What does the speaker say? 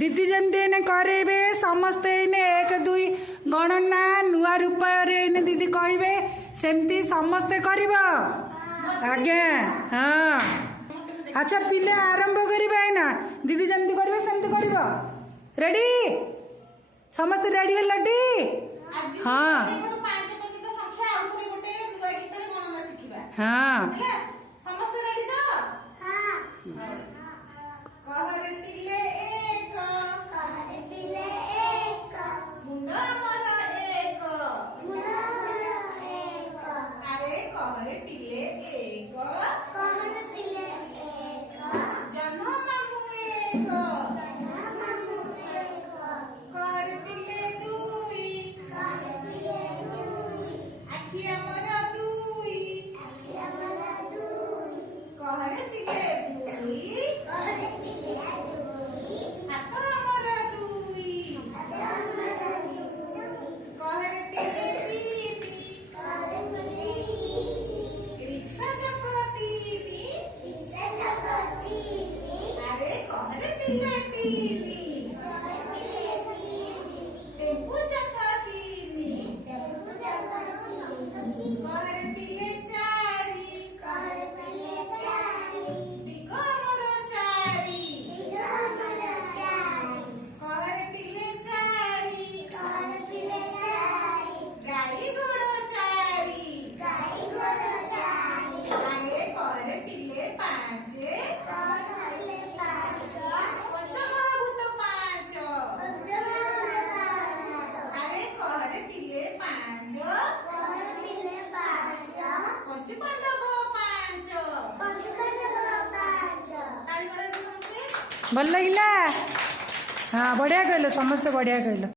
दीदी जमती एने करे समस्ते एने 1 2 गणना नुआ रूप दीदी कहे सेमती समस्ते कर आज्ञा। हाँ अच्छा पिले आरंभ करना दीदी जमती करेंगे सेमती कर रेडी समस्ते रेडी है लड्डी। हाँ हाँ समस्ते रेडी तो कहरे पिले एक कहरे पिले एक मुंडा मोरा एक मुंडा मोरा एक अरे कहरे पिले एक कहरे पिले एक जन्म मामू एक जन्म मामू एक कहरे पिले दुई कहरे पिले दुई आखिया मोरा दुई आखिया मोरा दुई कहरे पिले दुई कहरे पिले दुई हाथ मोरा दुई हाथ मोरा दुई कहरे पिले तीनी कहरे पिले तीनी रिक्शा चको तीनी रिक्शा चको तीनी अरे कहरे पिले तीनी कहरे पिले तीनी टेम्पू चको तीनी टेम्पू चको तीनी कहरे पिले चारी कहरे पिले चारी दिगो मोरा चारी दिगो मोरा चारी कहरे पिले चारी कहरे पिले चारी गाई घोड़ो चारी गाई घोड़ो चारी अरे कहरे पिले पाँच कहरे पिले पाँच पंचमहाभूत पाँच पंचमहाभूत पाँच अरे कहरे पिले पाँच कहरे पिले पाँच पंचपांडव पाँच पंचपांडव पाँच ताली मारो समस्ते भल लगिला। हाँ बढ़िया कहल समस्ते बढ़िया कहल।